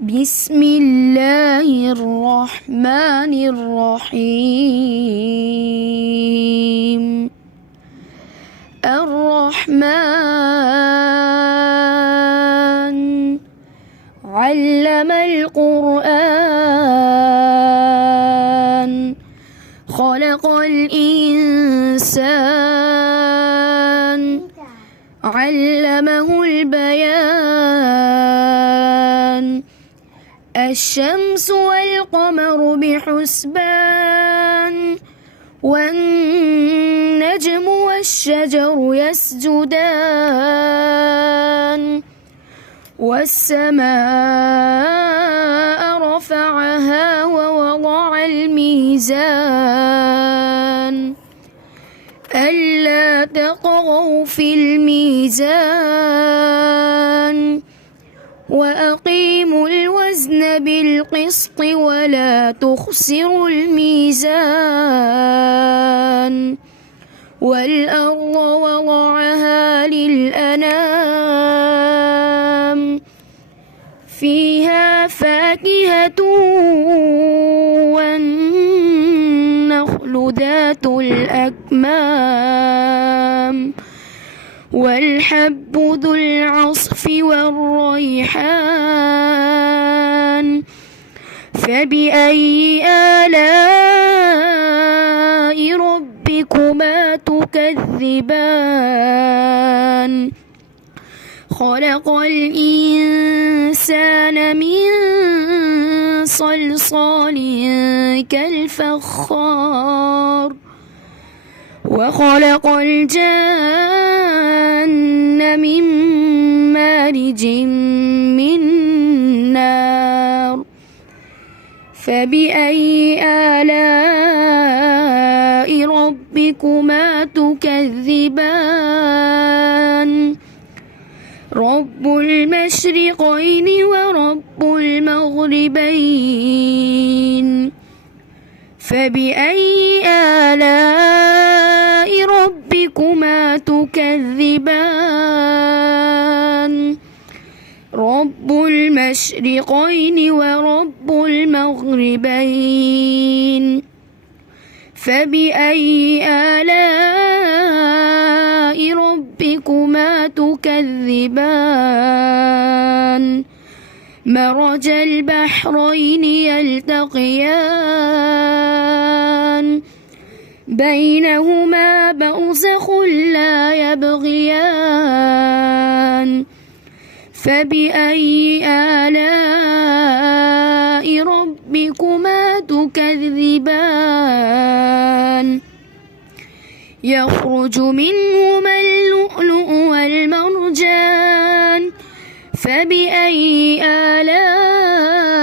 بسم الله الرحمن الرحيم. الرحمن علم القرآن خلق الإنسان علمه البيان. الشمس والقمر بحسبان والنجم والشجر يسجدان. والسماء رفعها ووضع الميزان ألا تطغوا في الميزان وأقيموا الوزن بالقسط ولا تخسروا الميزان. والأرض وضعها للأنام فيها فاكهة والنخل ذات الأكمام والحب ذو العصف والريحان. فبأي آلاء ربكما تكذبان؟ خلق الإنسان من صلصال كالفخار وخلق الجن من مارج من نار. فبأي آلاء ربكما تكذبان؟ رب المشرقين ورب المغربين. فبأي آلاء ربكما تكذبان؟ رب المشرقين ورب المغربين. فبأي آلاء ربكما تكذبان؟ مرج البحرين يلتقيان بينهما برزخ لا يبغيان. فبأي آلاء ربكما تكذبان؟ يخرج منهما اللؤلؤ والمرجان. فبأي آلاء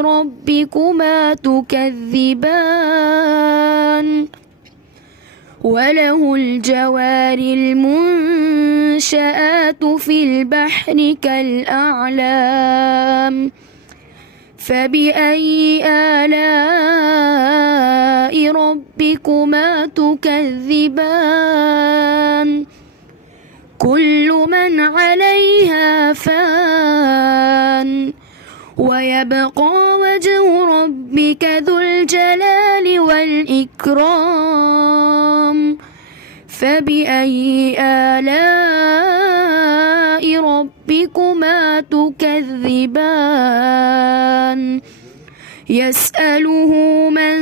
ربكما تكذبان؟ وله الجوار المنشآت في البحر كالأعلام. فبأي آلاء ربكما تكذبان؟ كل من عليها فان ويبقى وجه ربك ذو الجلال والإكرام. فبأي آلاء ربكما تكذبان؟ يسأله من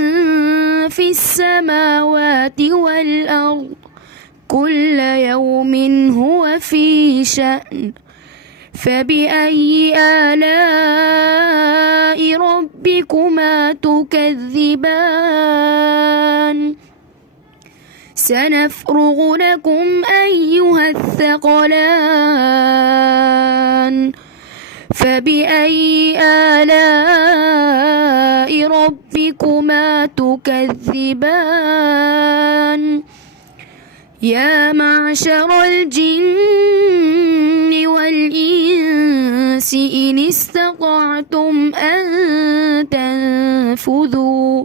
في السماوات والأرض كل يوم هو في شأن. فبأي آلاء ربكما تكذبان؟ سنفرغ لكم أيها الثقلان. فبأي آلاء ربكما تكذبان؟ يا معشر الجن والإنس إن استطعتم أن تنفذوا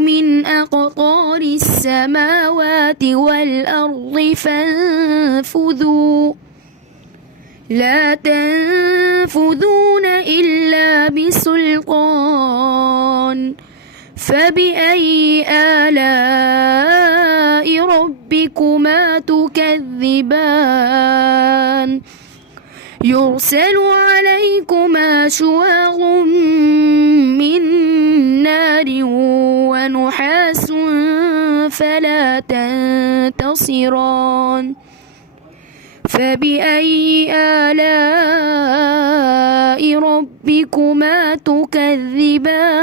من أقطار السماوات والأرض فانفذوا لا تنفذون إلا بسلطان فبأي آلاء ربكما تكذبان يرسل عليكما شواظ من نار ونحاس فلا تنتصران فبأي آلاء ربكما تكذبان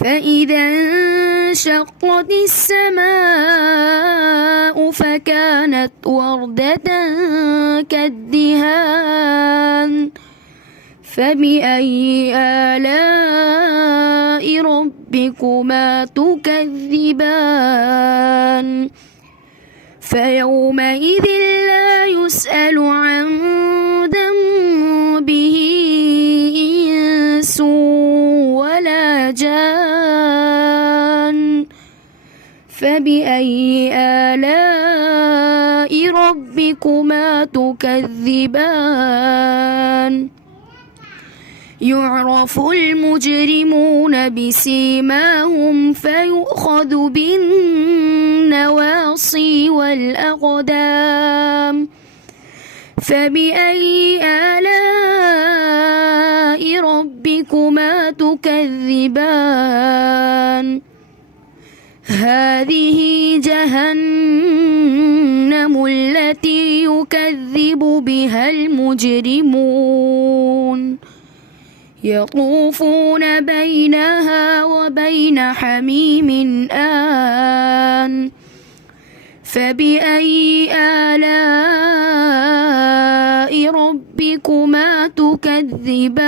فإذا انشقت السماء فكانت وردة كالدهان فبأي آلاء ربكما تكذبان فيومئذ لا يسأل عن ذنبه إنس ولا جان فبأي آلاء ربكما تكذبان يعرف المجرمون بسيماهم فيؤخذ بالنواصي والأقدام فبأي آلاء ربكما تكذبان هذه جهنم التي يكذب بها المجرمون يطوفون بينها وبين حميم آن فبأي آلاء ربكما تكذبان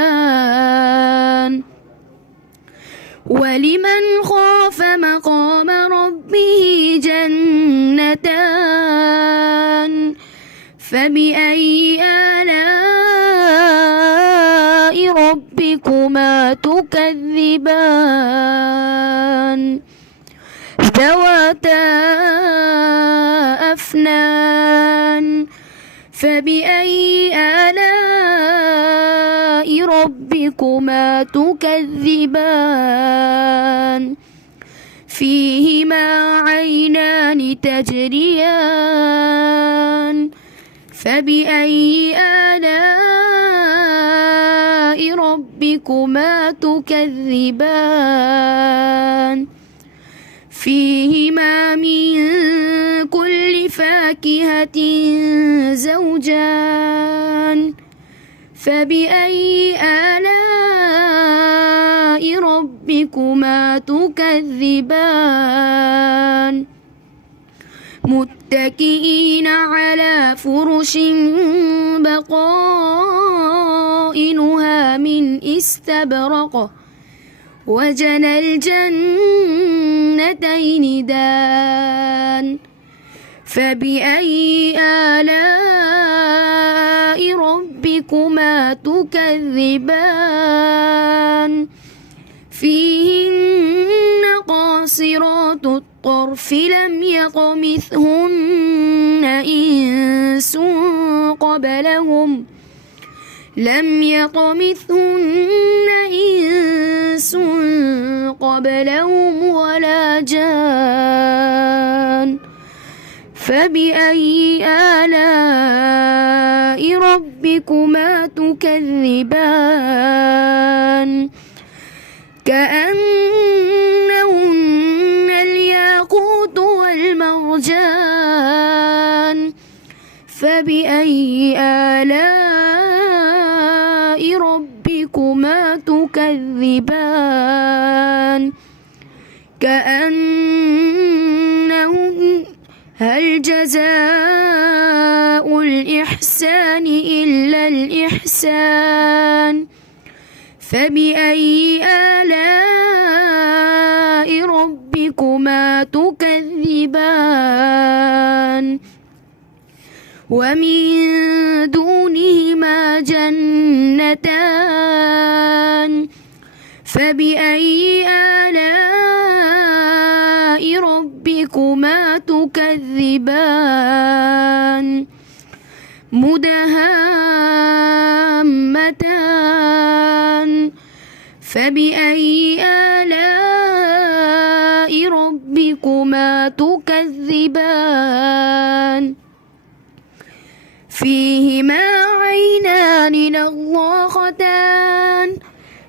ولمن خاف مقام ربه جنتان فبأي آلاء ربكما تكذبان ذواتا أفنان فبأي آلاء ربكما تكذبان فيهما عينان تجريان فبأي آلاء ربكما تكذبان فيهما من كل فاكهة زوجان فبأي آلاء ربكما تكذبان متكئين على فرش بطائنها من استبرق وجنى الجنتين دان فبأي آلاء ربكما تكذبان فيهن قاصرات الطرف لم يطمثهن إنس قبلهم ولا جان فبأي آلاء ربكما تكذبان كأنهن الياقوت والمرجان فبأي آلاء ربكما تكذبان كأنهن هل جزاء الإحسان إلا الإحسان فبأي آلاء ربكما تكذبان ومن دونهما جنتان فبأي آلاء ربكما تكذبان مدهامتان فبأي آلاء ربكما تكذبان فيهما عينان نضاختان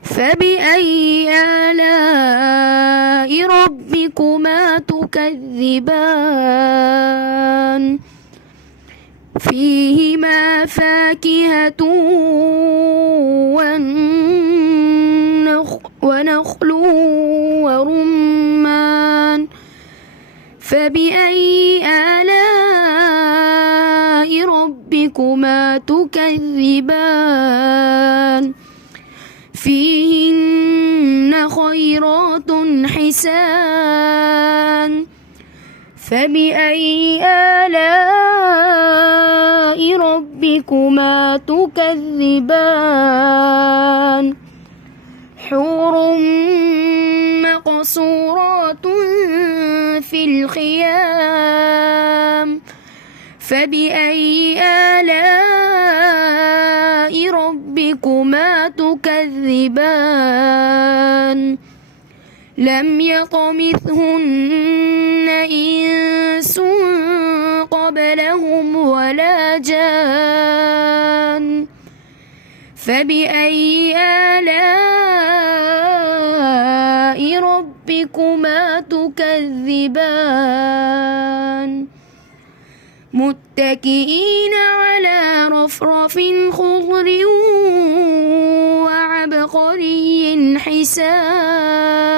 فبأي آلاء ربكما تكذبان فيهما فاكهة ونخل ورمان فبأي آلاء ربكما تكذبان فيهن خيرات حسان فبأي آلاء ربكما تكذبان حور مقصورات في الخيام فبأي آلاء ربكما تكذبان لم يطمثهن إنس قبلهم ولا جان فبأي آلاء ربكما تكذبان متكئين على رفرف خضر وعبقري حسان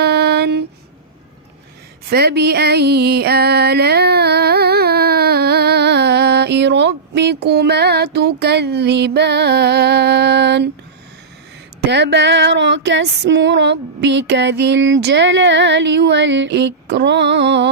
فبأي آلاء ربكما تكذبان تبارك اسم ربك ذي الجلال والإكرام